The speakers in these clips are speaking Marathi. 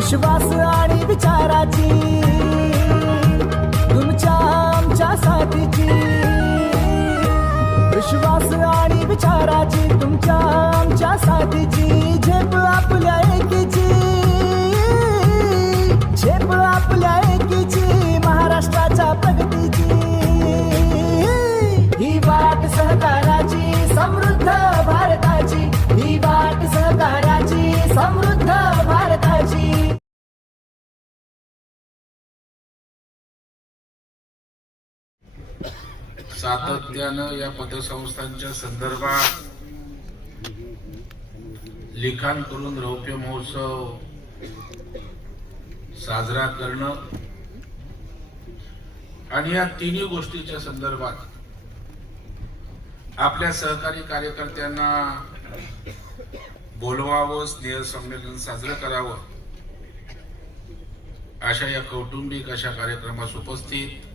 विश्वास आणि विचाराची पतसंस्थांच्या संदर्भात लिखाण करून रौप्य महोत्सव साजरा करणं आणि या तिन्ही गोष्टीच्या संदर्भात आपल्या सहकारी कार्यकर्त्यांना बोलवावं स्नेह संमेलन साजरं करावं अशा या कौटुंबिक अशा कार्यक्रमास उपस्थित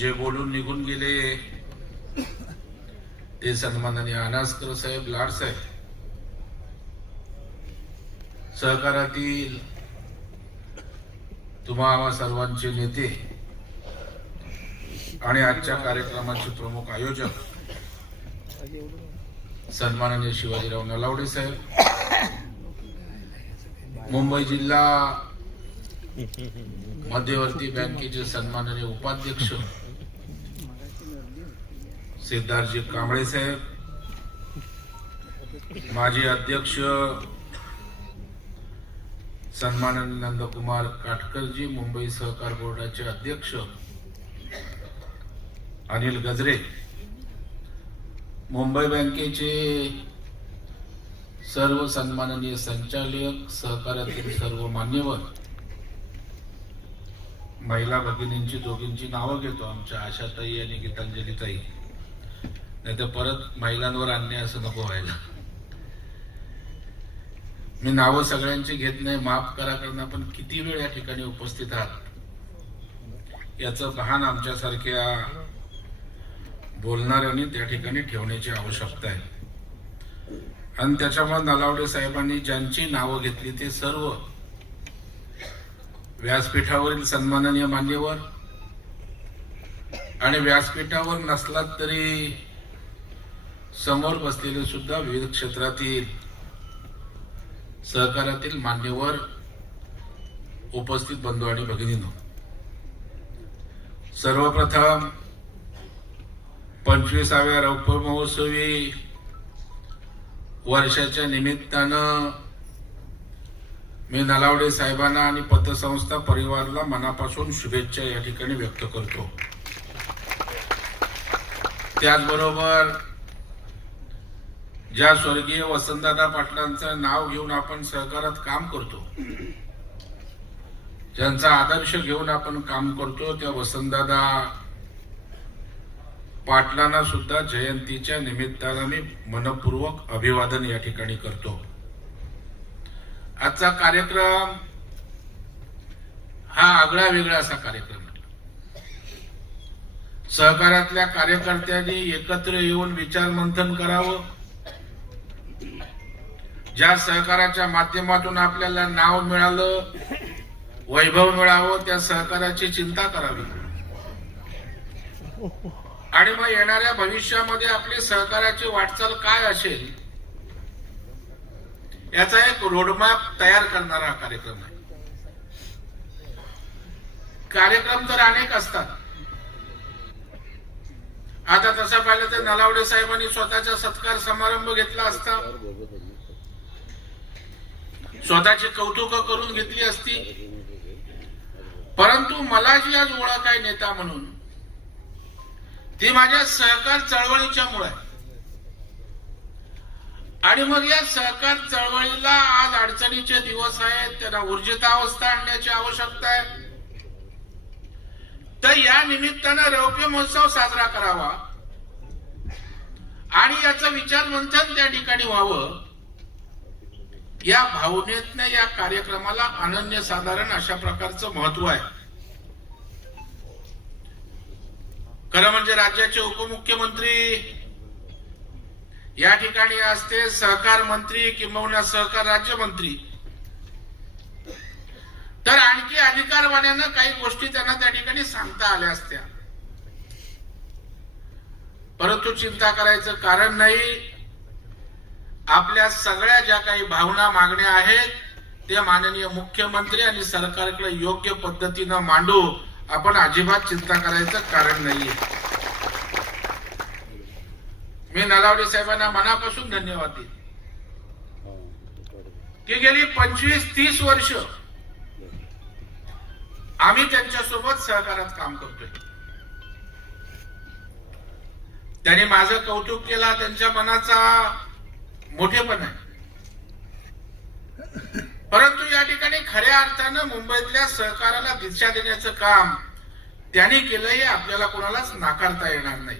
जे बोलून निघून गेले ते सन्माननीय अनासकर साहेब लाड साहेब. सहकारातील तुम्हा सर्वांचे नेते आणि आजच्या कार्यक्रमाचे प्रमुख आयोजक सन्माननीय शिवाजीराव नलावडे साहेब. मुंबई जिल्हा मध्यवर्ती बँकेचे सन्माननीय उपाध्यक्ष सिद्धार्थजी कांबळे साहेब माजी अध्यक्ष सन्माननीय नंदकुमार काटकरजी मुंबई सहकार बोर्डाचे अध्यक्ष अनिल गजरे मुंबई बँकेचे सर्व सन्माननीय संचालक सहकारातील सर्व मान्यवर महिला भगिनींची दोघींची नावं घेतो आमच्या आशाताई आणि गीतांजलीताई. नाही तर परत महिलांवर अन्याय असं नको व्हायला. मी नावं सगळ्यांची घेत नाही माफ करा कारण आपण किती वेळ या ठिकाणी उपस्थित आहात? याचं भान आमच्यासारख्या बोलणाऱ्यांनी त्या ठिकाणी ठेवण्याची आवश्यकता आहे. आणि त्याच्यामुळे नलावडे साहेबांनी ज्यांची नावं घेतली ते सर्व व्यासपीठावरील सन्माननीय मान्यवर आणि व्यासपीठावर नसलात तरी समोर बसलेले सुद्धा विविध क्षेत्रातील सहकारातील मान्यवर उपस्थित बंधू आणि भगिनीनो. सर्वप्रथम पंचवीसाव्या रौप्य महोत्सवी वर्षाच्या निमित्तानं मी नलावडे साहेबांना आणि पतसंस्था परिवाराला मनापासून शुभेच्छा या ठिकाणी व्यक्त करतो. त्याचबरोबर ज्या स्वर्गीय वसंतदादा पाटलांचं नाव घेऊन आपण सहकारात काम करतो ज्यांचा आदर्श घेऊन आपण काम करतो त्या वसंतदादा पाटलांना सुद्धा जयंतीच्या निमित्तानं मी मनपूर्वक अभिवादन या ठिकाणी करतो. आजचा कार्यक्रम हा आगळा वेगळा असा कार्यक्रम सहकारातल्या कार्यकर्त्यांनी एकत्र येऊन विचार मंथन करावं ज्या सहकाराच्या माध्यमातून आपल्याला नाव मिळालं वैभव मिळावं त्या सहकाराची चिंता करावी. आणि मग येणाऱ्या भविष्यामध्ये आपली सहकाराची वाटचाल काय असेल याचा एक रोडमॅप तयार करणारा कार्यक्रम आहे. कार्यक्रम तर अनेक असतात. आता तसं पाहिलं तर नलावडे साहेबांनी स्वतःचा सत्कार समारंभ घेतला असता. स्वतःची कौतुक करून घेतली असती. परंतु मला जी आज ओळख आहे नेता म्हणून. ती माझ्या सहकार चळवळीच्या मुळे आणि मग या सहकार चळवळीला आज अडचणीचे दिवस आहेत त्यांना ऊर्जितावस्था आणण्याची आवश्यकता आहे. तर या निमित्तानं रौप्य महोत्सव साजरा करावा. आणि याचं विचार मंथन त्या ठिकाणी व्हावं. या भावनेतनं या कार्यक्रमाला अनन्य साधारण अशा प्रकारचं महत्त्व आहे. खरं म्हणजे राज्याचे उपमुख्यमंत्री या ठिकाणी असते सहकार मंत्री किंबहुना सहकार राज्यमंत्री. तर आणखी अधिकारवाण्यानं काही गोष्टी त्यांना त्या ठिकाणी सांगता आल्या असत्या. परंतु चिंता करायचं कारण नाही. आपल्या सगळ्या ज्या काही भावना मागण्या आहेत ते माननीय मुख्यमंत्री आणि सरकारकडे योग्य पद्धतीनं मांडू आपण अजिबात चिंता करायचं कारण नाहीये. मी नलावडे साहेबांना मनापासून धन्यवाद देतो की गेली पंचवीस तीस वर्ष. आम्ही त्यांच्यासोबत सहकारात काम करतोय. त्यांनी माझं कौतुक केला त्यांच्या मनाचा मोठेपण आहे. परंतु या ठिकाणी खऱ्या अर्थानं मुंबईतल्या सहकाराला दिशा देण्याचं काम त्यांनी केलं हे आपल्याला कोणालाच नाकारता येणार नाही.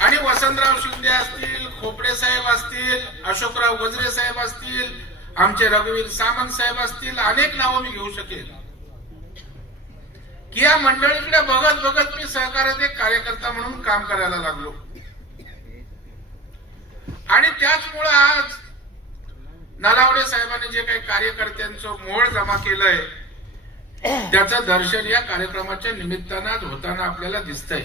आणि वसंतराव शिंदे असतील खोपडे साहेब असतील अशोकराव गजरे साहेब असतील आमचे रघुवीर सामंत साहेब असतील अनेक नावं मी घेऊ शकेल की या मंडळीकडे बघत बघत मी सहकारात एक कार्यकर्ता म्हणून काम करायला लागलो. आणि त्याचमुळे आज नालावडे साहेबांनी जे काही कार्यकर्त्यांचं मोळ जमा केलंय त्याचं दर्शन या कार्यक्रमाच्या निमित्तानं आज होताना आपल्याला दिसतंय.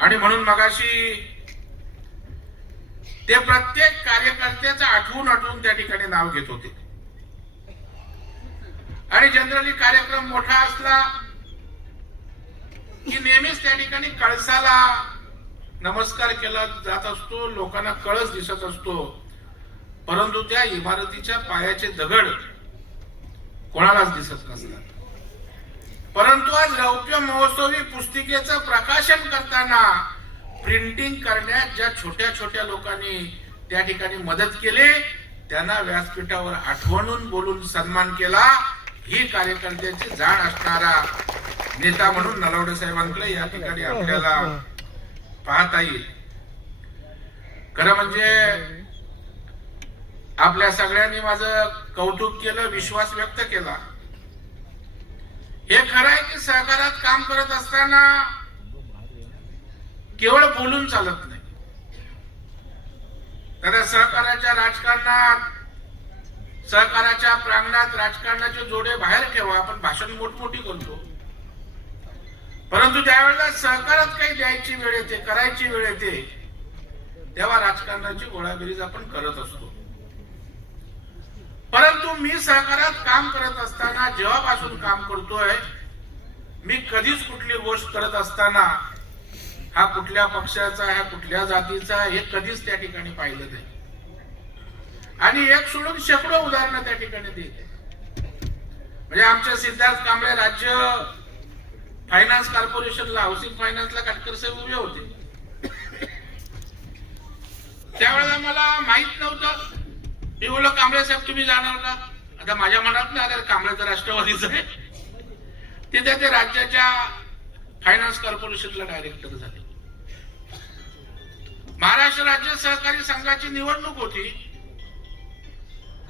आणि म्हणून मगाशी ते प्रत्येक कार्यकर्त्याचं आठवून आठवून त्या ठिकाणी नाव घेत होते. आणि जनरली कार्यक्रम मोठा असला की नेहमीच त्या ठिकाणी कळसाला नमस्कार केला जात असतो लोकांना कळस दिसत असतो. परंतु त्या इमारतीच्या पायाचे दगड कोणालाच दिसत नसतात. परंतु आज रौप्य महोत्सवी पुस्तिकेचं प्रकाशन करताना प्रिंटिंग करण्यात ज्या छोट्या छोट्या लोकांनी त्या ठिकाणी मदत केली त्यांना व्यासपीठावर आठवणून बोलून सन्मान केला. ही कार्यकर्त्याची जाण असणारा नेता म्हणून नलवडे साहेबांकडे या ठिकाणी आपल्याला पाहता येईल. खरं म्हणजे आपल्या सगळ्यांनी माझं कौतुक केलं विश्वास व्यक्त केला. हे खरं आहे की सहकारात काम करत असताना केवळ बोलून चालत नाही. तर सहकाराच्या राजकारणात सहकाराच्या प्रांगणात राजकारणाचे जोडे बाहेर ठेवा आपण भाषण मोठमोठी करतो. परंतु त्यावेळेला सहकारात काही द्यायची वेळ येते करायची वेळ येते तेव्हा राजकारणाची गोळाबेरीज आपण करत असतो. परंतु मी सहकारात काम करत असताना जेव्हापासून काम करतोय मी कधीच कुठली गोष्ट करत असताना हा कुठल्या पक्षाचा हा कुठल्या जातीचा हे कधीच त्या ठिकाणी पाहिलं नाही. आणि एक सोडून शेकडो उदाहरणं त्या ठिकाणी देते. म्हणजे आमच्या सिद्धार्थ कांबळे राज्य फायनान्स कॉर्पोरेशनला हाऊसिंग फायनान्सला काटकर साहेब उभे होते. त्यावेळेला मला माहीत नव्हतं. मी बोललो कांबळे साहेब तुम्ही जाणार का आता माझ्या मनात नाही आलं कांबळे तर राष्ट्रवादीच आहे. तिथे ते राज्याच्या फायनान्स कॉर्पोरेशनला डायरेक्टर झाले. महाराष्ट्र राज्य सहकारी संघाची निवडणूक होती.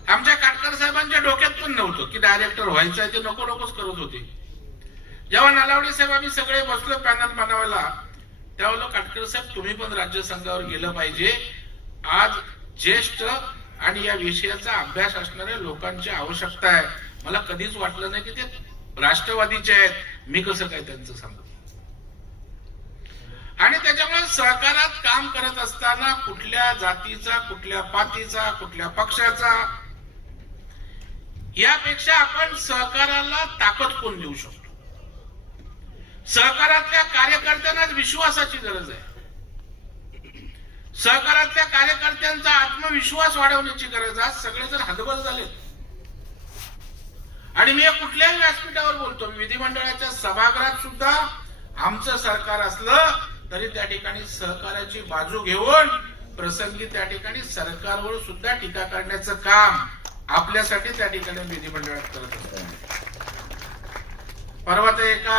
आमच्या काटकर साहेबांच्या डोक्यात पण नव्हतं की डायरेक्टर व्हायचं आहे ते नको नकोच करत होते. जेव्हा नालावडे साहेब आम्ही सगळे बसलो पॅनल बनवायला त्यावेळेला काटकर साहेब तुम्ही पण राज्य संघावर गेलं पाहिजे. आज ज्येष्ठ आणि या विषयाचा अभ्यास असणाऱ्या लोकांची आवश्यकता आहे. मला कधीच वाटलं नाही की ते राष्ट्रवादीचे आहेत. मी कसं काय त्यांचं सांगू? आणि त्याच्यामुळे सहकारात काम करत असताना कुठल्या जातीचा कुठल्या पातीचा कुठल्या पक्षाचा यापेक्षा आपण सहकाराला ताकद कोण देऊ शकतो? सहकारातल्या कार्यकर्त्यांनाच विश्वासाची गरज आहे. सहकारातल्या कार्यकर्त्यांचा आत्मविश्वास वाढवण्याची गरज आहे आज सगळेजण हदबल झालेत. आणि मी कुठल्याही व्यासपीठावर बोलतो विधिमंडळाच्या सभागृहात सुद्धा आमचं सरकार असलं तरी त्या ठिकाणी सहकाराची बाजू घेऊन प्रसंगी त्या ठिकाणी सरकारवर सुद्धा टीका करण्याचं काम आपल्यासाठी त्या ठिकाणी विधिमंडळात करत असतो परवा एका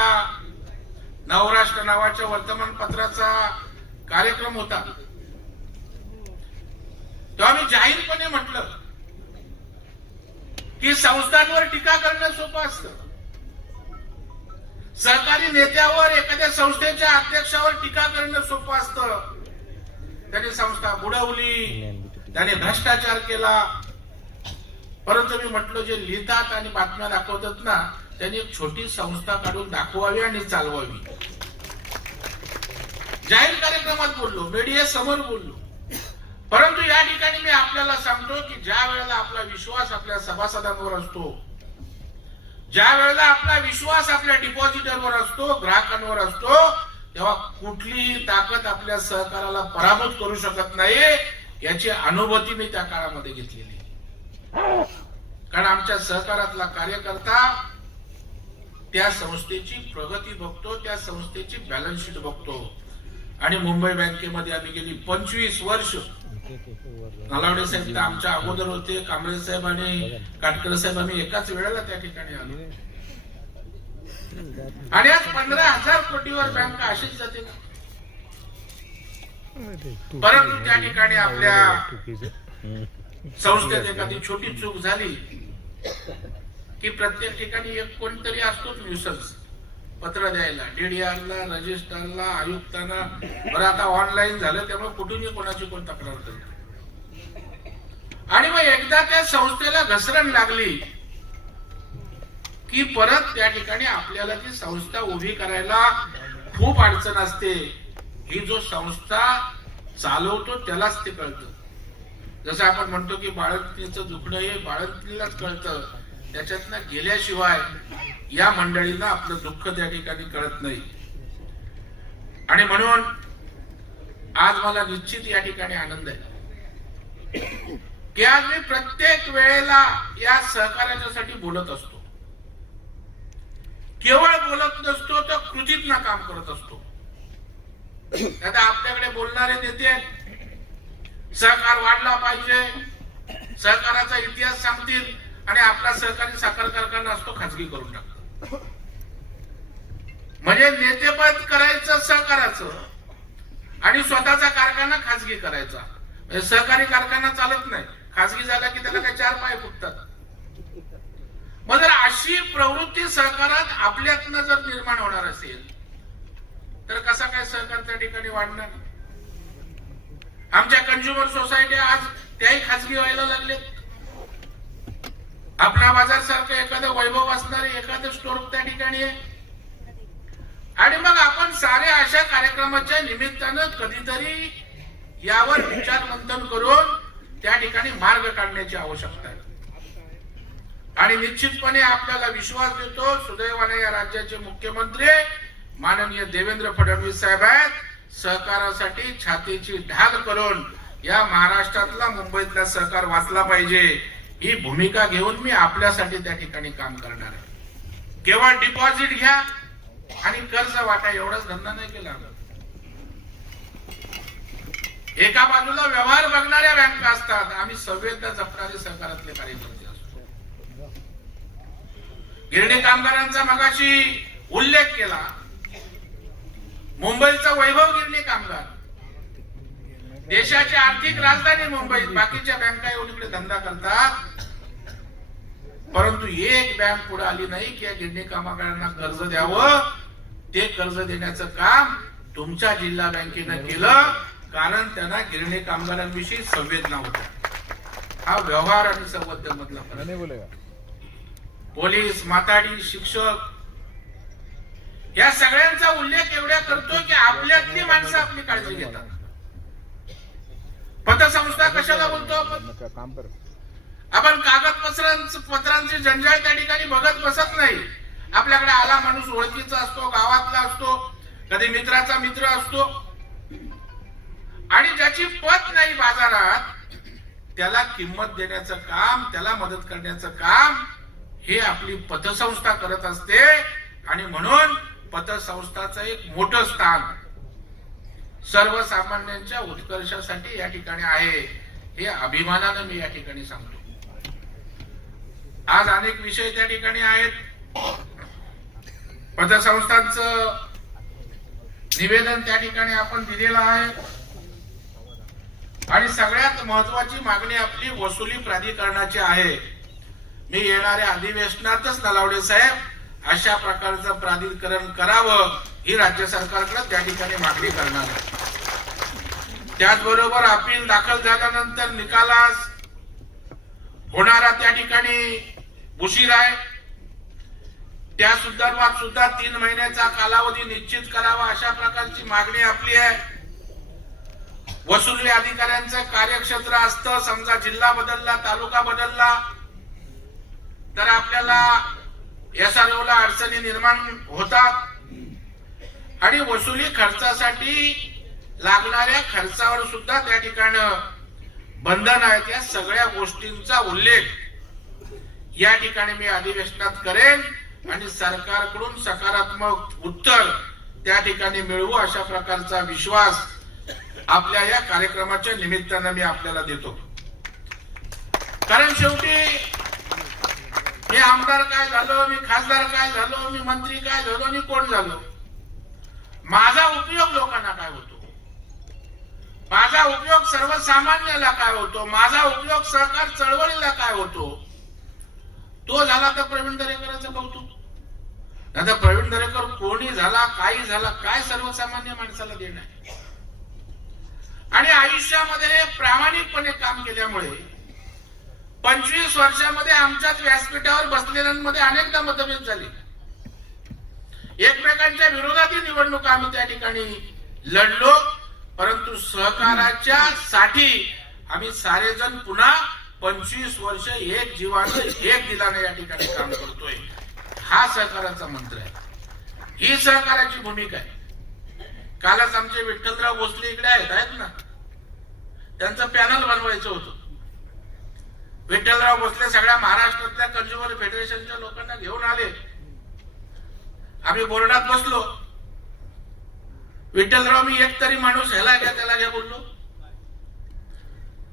नवराष्ट्र नावाच्या वर्तमानपत्राचा कार्यक्रम होता. तेव्हा मी जाहीरपणे म्हटलं की संस्थांवर टीका करणं सोपं असतं. सहकारी नेत्यावर एखाद्या संस्थेच्या अध्यक्षावर टीका करणं सोपं असतं. त्याने संस्था बुडवली त्याने भ्रष्टाचार केला. परंतु मी म्हटलं जे लिहितात आणि बातम्या दाखवतात ना त्यांनी एक छोटी संस्था काढून दाखवावी आणि चालवावी. जाहीर कार्यक्रमात बोललो मीडिया समोर बोललो. परंतु या ठिकाणी मी आपल्याला सांगतो की ज्या वेळेला आपला विश्वास आपल्या सभासदांवर असतो ज्या वेळेला आपला विश्वास आपल्या डिपॉझिटरवर असतो ग्राहकांवर असतो तेव्हा कुठलीही ताकद आपल्या सहकाराला पराभूत करू शकत नाही याची अनुभूती मी त्या काळामध्ये घेतलेली. कारण आमच्या सहकारातला कार्यकर्ता त्या संस्थेची प्रगती बघतो त्या संस्थेची बॅलन्स शीट बघतो. आणि मुंबई बँकेमध्ये आम्ही गेली पंचवीस वर्ष. नलावडे साहेब तर आमच्या अगोदर होते कांबळे साहेब आणि काटकर साहेब आम्ही एकाच वेळेला त्या ठिकाणी आलो. आणि आज पंधरा हजार कोटीवर बँक अशीच जाते. परंतु त्या ठिकाणी आपल्या संस्थेत एखादी छोटी चूक झाली. की प्रत्येक ठिकाणी एक कोणतरी असतोच न्यूसन्स पत्र द्यायला डीडीआरला रजिस्ट्रारला आयुक्तांना. बरं आता ऑनलाईन झालं त्यामुळे कुठूनही कोणाची कोण तक्रार करत आणि मग एकदा त्या संस्थेला घसरण लागली की परत त्या ठिकाणी आपल्याला ती संस्था उभी करायला खूप अडचण असते. ही जो संस्था चालवतो त्यालाच ते कळतं. जसं आपण म्हणतो की बाळंतीचं दुखणं हे बाळंतीलाच कळतं. त्याच्यातनं गेल्याशिवाय या मंडळींना आपलं दुःख त्या ठिकाणी कळत नाही. आणि म्हणून आज मला निश्चित या ठिकाणी आनंद आहे. की आज मी प्रत्येक वेळेला या सहकार्याच्यासाठी बोलत असतो. केवळ बोलत नसतो तर कृतीतनं काम करत असतो. आता आपल्याकडे बोलणारे नेते सहकार वाढला पाहिजे. सहकाराचा इतिहास सांगतील. आणि आपला सहकारी साखर कारखाना असतो खाजगी करून टाकतो. म्हणजे नेतेपद करायचं सहकाराचं आणि स्वतःचा कारखाना खाजगी करायचा. म्हणजे सहकारी कारखाना चालत नाही. खाजगी झाला की त्याला काही चार पाय फुटतात. मग जर अशी प्रवृत्ती सहकारात आपल्यातनं जर निर्माण होणार असेल तर कसा काय सहकार त्या ठिकाणी वाढणार? आमच्या कंझ्युमर सोसायटी आज त्याही खाजगी व्हायला लागलेत. आपला बाजार सारखं एखादं वैभव असणारे एखादं स्टोर त्या ठिकाणी आहे. आणि मग आपण साऱ्या अशा कार्यक्रमाच्या निमित्तानं कधीतरी यावर विचार मंथन करून त्या ठिकाणी मार्ग काढण्याची आवश्यकता आहे. आणि निश्चितपणे आपल्याला विश्वास देतो सुदैवाने या राज्याचे मुख्यमंत्री माननीय देवेंद्र फडणवीस साहेब आहेत. सहकारासाठी छातीची ढाल करून या महाराष्ट्रातला मुंबईतला सहकार वाचला पाहिजे. ही भूमिका घेऊन मी आपल्यासाठी त्या ठिकाणी काम करणार आहे. केवळ डिपॉझिट घ्या आणि कर्ज वाटा एवढाच धंदा नाही केला. एका बाजूला व्यवहार बघणाऱ्या बँका असतात आम्ही संवेदना जपणारे सहकारातले कार्यकर्ते असतो गिरणी कामगारांचा मगाशी उल्लेख केला. मुंबईचा वैभव गिरणी कामगार. देशाची आर्थिक राजधानी मुंबईत बाकीच्या बँका इकडे धंदा करतात. परंतु एक बँक पुढे आली नाही की या गिरणी कामगारांना कर्ज द्यावं. ते कर्ज देण्याचं काम तुमच्या जिल्हा बँकेनं केलं कारण त्यांना गिरणी कामगारांविषयी संवेदना होत्या. हा व्यवहार आणि संबंध मधला फरक पोलीस माताडी शिक्षक या सगळ्यांचा उल्लेख एवढ्या करतो की आपल्यातली माणसं आपली काळजी घेतात. पतसंस्था कशाला बोलतो आपण? आपण कागदपत्रांच पत्रांची जंजाळ त्या ठिकाणी बघत बसत नाही. आपल्याकडे आला माणूस ओळखीचा असतो गावातला असतो कधी मित्राचा मित्र असतो. आणि ज्याची पत नाही बाजारात त्याला किंमत देण्याचं काम त्याला मदत करण्याचं काम हे आपली पतसंस्था करत असते. आणि म्हणून पतसंस्थाचं एक मोठं स्थान सर्वसामान्यांच्या उत्कर्षासाठी या ठिकाणी आहे हे अभिमानानं मी या ठिकाणी सांगतो. आज अनेक विषय त्या ठिकाणी आहेत. पतसंस्थांचं निवेदन त्या ठिकाणी आपण दिलेलं आहे. आणि सगळ्यात महत्वाची मागणी आपली वसुली प्राधिकरणाची आहे. मी येणाऱ्या अधिवेशनातच नलावडे साहेब अशा प्रकारचं प्राधिकरण करावं. ही राज्य सरकारकडे त्या ठिकाणी मागणी करणार आहे. त्याचबरोबर अपील दाखल झाल्यानंतर निकालास होणारा त्या ठिकाणी उशीर आहे. त्या संदर्भात सुद्धा तीन महिन्याचा कालावधी निश्चित करावा अशा प्रकारची मागणी आपली आहे. वसुली अधिकाऱ्यांचं कार्यक्षेत्र असतं समजा जिल्हा बदलला तालुका बदलला तर आपल्याला एसआरओ ला अडचणी निर्माण होतात. आणि वसुली खर्चासाठी लागणाऱ्या खर्चावर सुद्धा त्या ठिकाण बंधन आहेत. या सगळ्या गोष्टींचा उल्लेख या ठिकाणी मी अधिवेशनात करेन आणि सरकारकडून सकारात्मक उत्तर त्या ठिकाणी मिळवू अशा प्रकारचा विश्वास आपल्या या कार्यक्रमाच्या निमित्तानं मी आपल्याला देतो. कारण शेवटी मी आमदार काय झालो मी खासदार काय झालो मी मंत्री काय झालो मी कोण झालो? माझा उपयोग लोकांना काय होतो? माझा उपयोग सर्वसामान्याला काय होतो? माझा उपयोग सहकार चळवळीला काय होतो? तो झाला तर प्रवीण दरेकरांचं कौतुक. आता प्रवीण दरेकर कोणी झाला काही झाला काय सर्वसामान्य माणसाला देणार आणि आयुष्यामध्ये प्रामाणिकपणे काम केल्यामुळे पंचवीस वर्षामध्ये आमच्याच व्यासपीठावर बसलेल्यांमध्ये अनेकदा मतभेद झाले. एकमेकांच्या विरोधातील निवडणुका आम्ही त्या ठिकाणी लढलो. परंतु सहकाराच्या साठी आम्ही सारेजण पुन्हा पंचवीस वर्ष एक जीवानं एक दिलाने या ठिकाणी काम करतोय. हा सहकाराचा मंत्र आहे. ही सहकाराची भूमिका आहे. कालच आमचे विठ्ठलराव भोसले इकडे आहेत आहेत ना? त्यांचं पॅनल बनवायचं होतं. विठ्ठलराव भोसले सगळ्या महाराष्ट्रातल्या कंझ्युमर फेडरेशनच्या लोकांना घेऊन आले. आम्ही बोर्डात बसलो. विठ्ठलराव मी एक तरी माणूस ह्याला घ्या त्याला घ्या बोललो.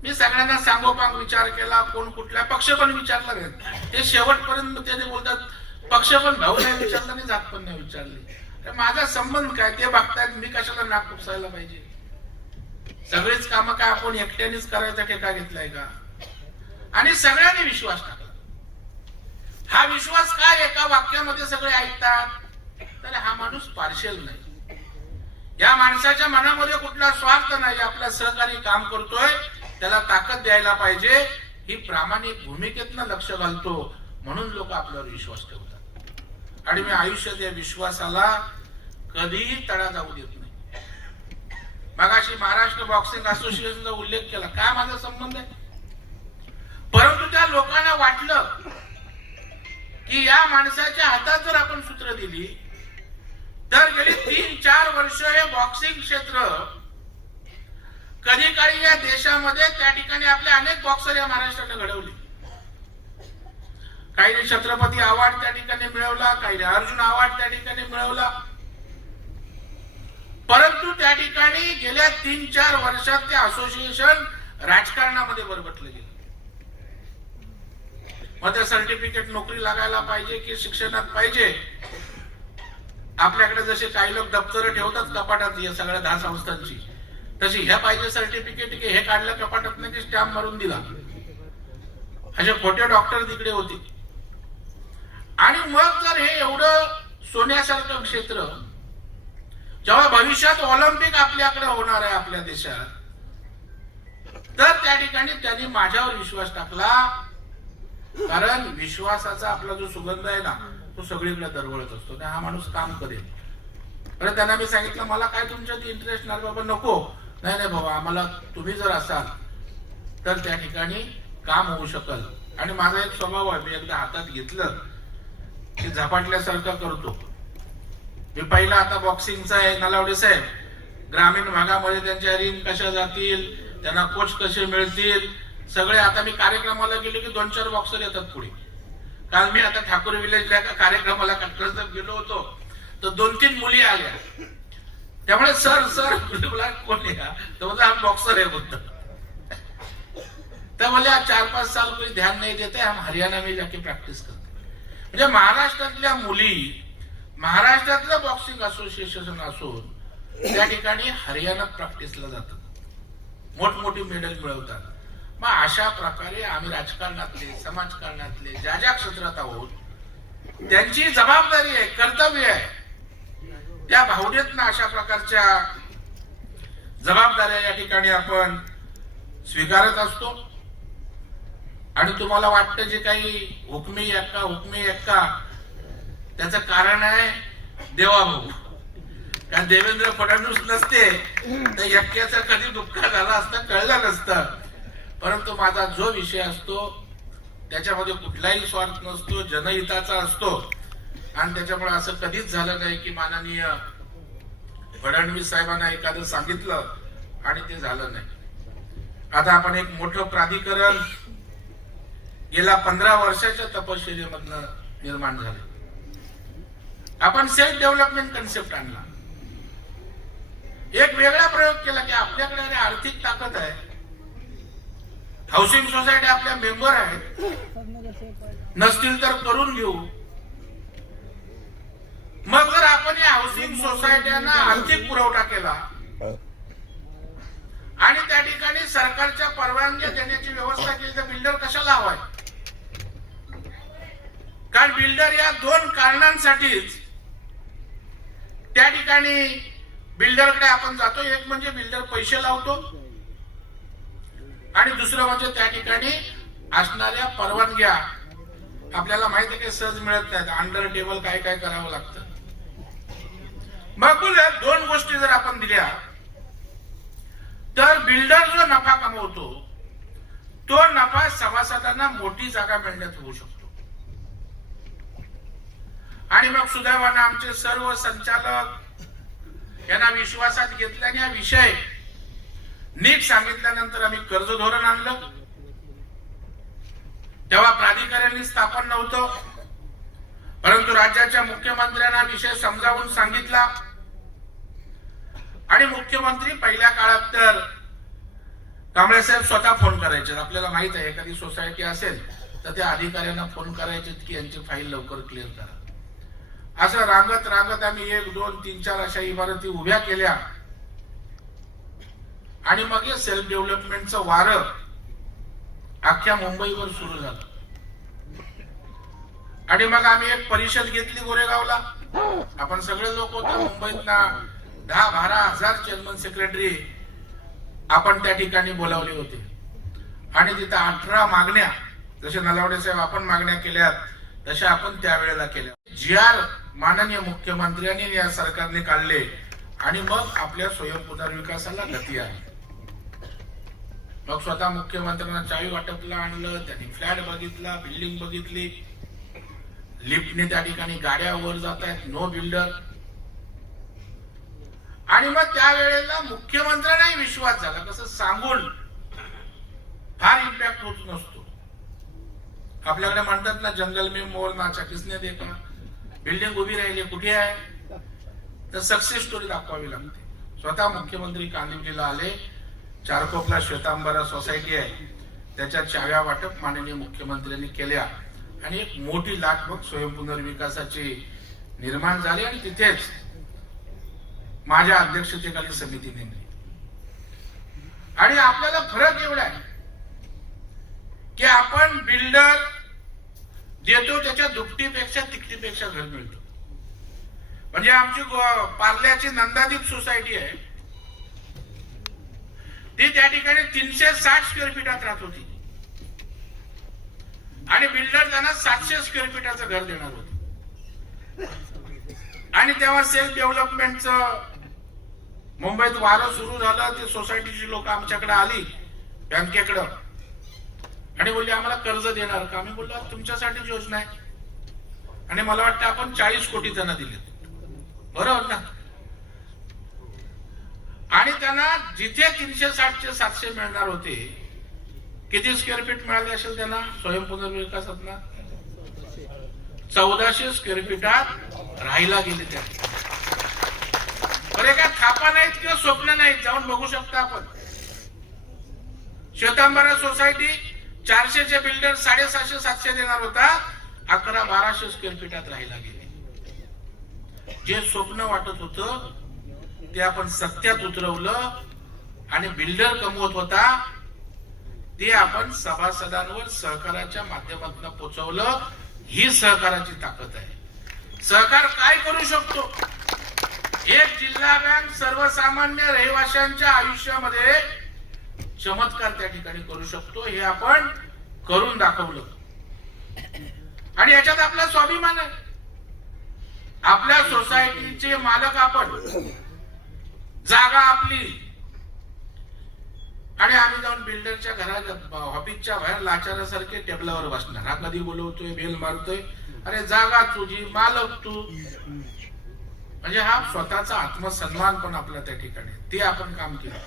मी सगळ्यांना सांगोपांग विचार केला कोण कुठल्या पक्ष पण विचारला नाही. ते शेवटपर्यंत त्याने बोलतात पक्ष पण भाऊ नाही विचारला आणि जात पण नाही विचारली. तर माझा संबंध काय? ते बघतायत मी कशाला नाक खुपसायला पाहिजे? सगळेच काम काय आपण एकट्यानेच करायचा ठेका घेतलाय का? आणि सगळ्यांनी विश्वास टाकला. हा विश्वास काय एका वाक्यामध्ये सगळे ऐकतात? तर हा माणूस पार्शल नाही. या माणसाच्या मनामध्ये कुठला स्वार्थ नाही. आपला सहकारी काम करतोय त्याला ताकद द्यायला पाहिजे. ही प्रामाणिक भूमिकेतनं लक्ष घालतो. म्हणून लोक आपल्यावर विश्वास ठेवतात. आणि मी आयुष्यात या विश्वासाला कधीही तडा जाऊ देत नाही. मगाशी महाराष्ट्र बॉक्सिंग असोसिएशनचा उल्लेख केला. काय माझा संबंध आहे? परंतु त्या लोकांना वाटलं की या माणसाच्या हातात जर आपण सूत्र दिली तर गेली तीन चार वर्ष हे बॉक्सिंग क्षेत्र कधी काळी या देशामध्ये त्या ठिकाणी आपले अनेक बॉक्सर या महाराष्ट्राने घडवले. काही छत्रपती अवॉर्ड त्या ठिकाणी मिळवला काही अर्जुन अवॉर्ड त्या ठिकाणी मिळवला. परंतु त्या ठिकाणी गेल्या तीन चार वर्षात ते असोसिएशन राजकारणामध्ये बरबटलं गेलं. मग ते सर्टिफिकेट नोकरी लागायला पाहिजे की शिक्षणात पाहिजे? आपल्याकडे जसे काही लोक दप्तर ठेवतात कपाटात या सगळ्या दहा संस्थांची तशी ह्या पाहिजे सर्टिफिकेट की हे काढलं कपाटात नाही स्टॅम्प मारून दिला. असे खोटे डॉक्टर तिकडे होते. आणि मग जर हे एवढं सोन्यासारखं क्षेत्र जेव्हा भविष्यात ऑलिम्पिक आपल्याकडे होणार आहे आपल्या देशात तर त्या ठिकाणी त्यांनी माझ्यावर विश्वास टाकला. कारण विश्वासाचा आपला जो सुगंध आहे ना तो सगळीकडे दरवळत असतो. हा माणूस काम करेल. अरे त्यांना मी सांगितलं मला काय तुमच्यात इंटरेस्ट नाही बाबा नको. नाही नाही बाबा आम्हाला तुम्ही जर असाल तर त्या ठिकाणी काम होऊ शकल. आणि माझा एक स्वभाव आहे मी एकदा हातात घेतलं की झपाटल्यासारखं करतो. मी पहिला आता बॉक्सिंगचा आहे नलावडे साहेब. ग्रामीण भागामध्ये त्यांच्या रिंग कशा जातील त्यांना कोच कसे मिळतील सगळे आता मी कार्यक्रमाला गेले की दोन चार बॉक्सर येतात पुढे. काल मी आता ठाकूर विलेजला एका कार्यक्रमाला कटकळचा गेलो होतो. तर दोन तीन मुली आल्या. त्यामुळे सर सर मला कोण आहे का तर म्हणजे हा बॉक्सर आहे बुद्ध तर बोले चार पाच साल कोई ध्यान नाही देते हम हरियाणा में जाके प्रॅक्टिस करते. म्हणजे महाराष्ट्रातल्या मुली महाराष्ट्रातलं बॉक्सिंग असोसिएशन असून त्या ठिकाणी हरियाणात प्रॅक्टिसला जातात. मोठमोठी मेडल मिळवतात. मग अशा प्रकारे आम्ही राजकारणातले समाजकारणातले ज्या ज्या क्षेत्रात आहोत त्यांची जबाबदारी आहे कर्तव्य आहे. त्या भावनेतनं अशा प्रकारच्या जबाबदाऱ्या या ठिकाणी आपण स्वीकारत असतो. आणि तुम्हाला वाटतं जे काही हुकमी एक्का हुकमी एक्का त्याचं कारण आहे देवाभाऊ कारण देवेंद्र फडणवीस नसते तर यक्क्याचं कधी दुःख झालं असतं कळलं नसतं. परंतु माझा जो विषय असतो त्याच्यामध्ये कुठलाही स्वार्थ नसतो जनहिताचा असतो. आणि त्याच्यामुळे असं कधीच झालं नाही की माननीय फडणवीस साहेबांना एखादं सांगितलं आणि ते झालं नाही. आता आपण एक मोठं प्राधिकरण गेल्या पंधरा वर्षाच्या तपश्चर्येमधनं निर्माण झालं. आपण सेल्फ डेव्हलपमेंट कन्सेप्ट आणला. एक वेगळा प्रयोग केला की आपल्याकडे अरे आर्थिक ताकद आहे. हाऊसिंग सोसायटी आपल्या मेंबर आहेत. नसतील तर करून घेऊ. मग जर आपण या हाऊसिंग सोसायट्यांना आर्थिक पुरवठा केला आणि त्या ठिकाणी सरकारच्या परवानग्या देण्याची व्यवस्था केली तर बिल्डर कशाला हवाय? कारण बिल्डर या दोन कारणांसाठीच त्या ठिकाणी बिल्डरकडे आपण जातो एक म्हणजे बिल्डर पैसे लावतो. आणि दुसरं म्हणजे त्या ठिकाणी असणाऱ्या परवानग्या. आपल्याला माहिती आहे की सहज मिळत नाहीत. अंडर टेबल काय काय करावं लागतं. मग बोलूया दोन गोष्टी जर आपण दिल्या तर बिल्डर जो नफा कमवतो तो नफा सभासदांना मोठी जागा मिळण्यात होऊ शकतो. आणि मग सुदैवानं आमचे सर्व संचालक यांना विश्वासात घेतल्याने हा विषय नीट सांगितल्यानंतर आम्ही कर्ज धोरण आणलं. तेव्हा प्राधिकाऱ्यांनी स्थापन नव्हतं. परंतु राज्याच्या मुख्यमंत्र्यांना विषय समजावून सांगितला. आणि मुख्यमंत्री पहिल्या काळात तर कांबळे साहेब स्वतः फोन करायचे. आपल्याला माहीत आहे एखादी सोसायटी असेल तर त्या अधिकाऱ्यांना फोन करायचे की यांची फाईल लवकर क्लिअर करा. असं रांगत रांगत आम्ही एक दोन तीन चार अशा इमारती उभ्या केल्या. आणि मग हे सेल्फ डेव्हलपमेंटचं वारं अख्ख्या मुंबईवर सुरू झालं. आणि मग आम्ही एक परिषद घेतली गोरेगावला. आपण सगळे लोक होतो मुंबईतला. दहा बारा हजार चेअरमन सेक्रेटरी आपण त्या ठिकाणी बोलावले होते. आणि तिथं अठरा मागण्या जसे नलावडे साहेब आपण मागण्या केल्यात तशा आपण त्यावेळेला केल्या. जी आर माननीय मुख्यमंत्र्यांनी या सरकारने काढले. आणि मग आपल्या स्वयंपुनर्विकासाला विकासाला गती आली. मग स्वतः मुख्यमंत्र्यांना चावी वाटपला आणलं त्यांनी फ्लॅट बघितला बिल्डिंग बघितली. लिफ्टने त्या ठिकाणी गाड्या वर जात आहेत नो बिल्डर आणि मग त्यावेळेला मुख्यमंत्र्यांनाही विश्वास झाला. कसं सांगून फार इम्पॅक्ट होत नसतो. आपल्याकडे म्हणतात ना जंगल मी मोर नाचा किसने देखा? बिल्डिंग उभी राहिली कुठे आहे? तर सक्सेस स्टोरी दाखवावी लागते. स्वतः मुख्यमंत्री कांदिवलीला आले. चारकोपला श्वेतांबरा सोसायटी आहे. त्याच्या चाव्या वाटप माननीय मुख्यमंत्र्यांनी केल्या आणि एक मोठी लाट स्वयंपुनर्विकासाची निर्माण झाली आणि तिथेच माझ्या अध्यक्षतेखाली समिती नेमली. आणि आपल्याला फरक एवढा आहे की आपण बिल्डर देतो त्याच्या दुपटीपेक्षा तिकटीपेक्षा घर मिळतो. म्हणजे आमची पार्ल्याची नंदादीप सोसायटी आहे. ती त्या ठिकाणी तीनशे साठ स्क्वेअर फीटात राहत होती. आणि बिल्डर त्यांना सातशे स्क्वेअर फीटाचं घर देणार होते. आणि तेव्हा सेल्फ डेव्हलपमेंटचं मुंबईत वारं सुरू झालं ते सोसायटीची लोक आमच्याकडे आली बँकेकडं. आणि बोलले आम्हाला कर्ज देणार का? आम्ही बोललो तुमच्यासाठीच योजना आहे. आणि मला वाटतं आपण चाळीस कोटी त्यांना दिले बरोबर ना आणि त्यांना जिथे तीनशे साठशे सातशे मिळणार होते किती स्क्वेअर फीट मिळाले असेल त्यांना? स्वयंपुनर्विकासात चौदाशे स्क्वेअर फीटात राहायला गेले त्या बरे काय थापा नाहीत किंवा स्वप्न नाहीत जाऊन बघू शकता आपण. श्वेतांबरा सोसायटी चारशेचे बिल्डर साडेसहाशे सातशे देणार होता. अकरा बाराशे स्क्वेअर फीटात राहायला गेले. जे स्वप्न वाटत होतं ते आपण सत्यात उतरवलं आणि बिल्डर कमवत होता ते आपण सभासदांवर सहकाराच्या माध्यमातून पोचवलं. ही सहकाराची ताकद आहे. सहकार काय करू शकतो? एक जिल्हा बँक सर्वसामान्य रहिवाशांच्या आयुष्यामध्ये चमत्कार त्या ठिकाणी करू शकतो. हे आपण करून दाखवलं. आणि याच्यात आपला स्वाभिमान आहे. आपल्या सोसायटीचे मालक आपण जागा आपली. आणि आम्ही जाऊन बिल्डरच्या घरात ऑफिसच्या बाहेर लाचारासारखे टेबलावर बसणार. हा कधी बोलवतोय बेल मारतोय. अरे जागा तुझी मालक तू. म्हणजे हा स्वतःचा आत्मसन्मान पण आपला त्या ठिकाणी ते आपण काम केलं.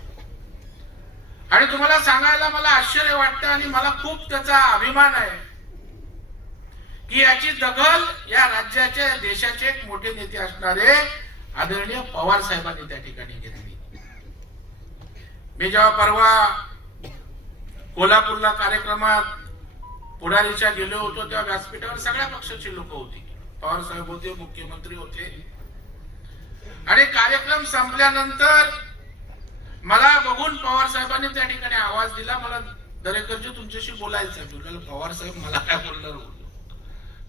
आणि तुम्हाला सांगायला मला आश्चर्य वाटतं आणि मला खूप त्याचा अभिमान आहे. की याची दखल या राज्याच्या देशाचे एक मोठे नेते असणारे आदरणीय पवार साहेबांनी त्या ठिकाणी घेतली. मी जेव्हा परवा कोल्हापूरला कार्यक्रमात पुढारीच्या गेलो होतो तेव्हा व्यासपीठावर सगळ्या पक्षाची लोक होती. पवार साहेब होते मुख्यमंत्री होते. आणि कार्यक्रम संपल्यानंतर मला बघून पवार साहेबांनी त्या ठिकाणी आवाज दिला. मला दरेकरजी तुमच्याशी बोलायचं आहे. पवार साहेब मला काय बोलणार बोललो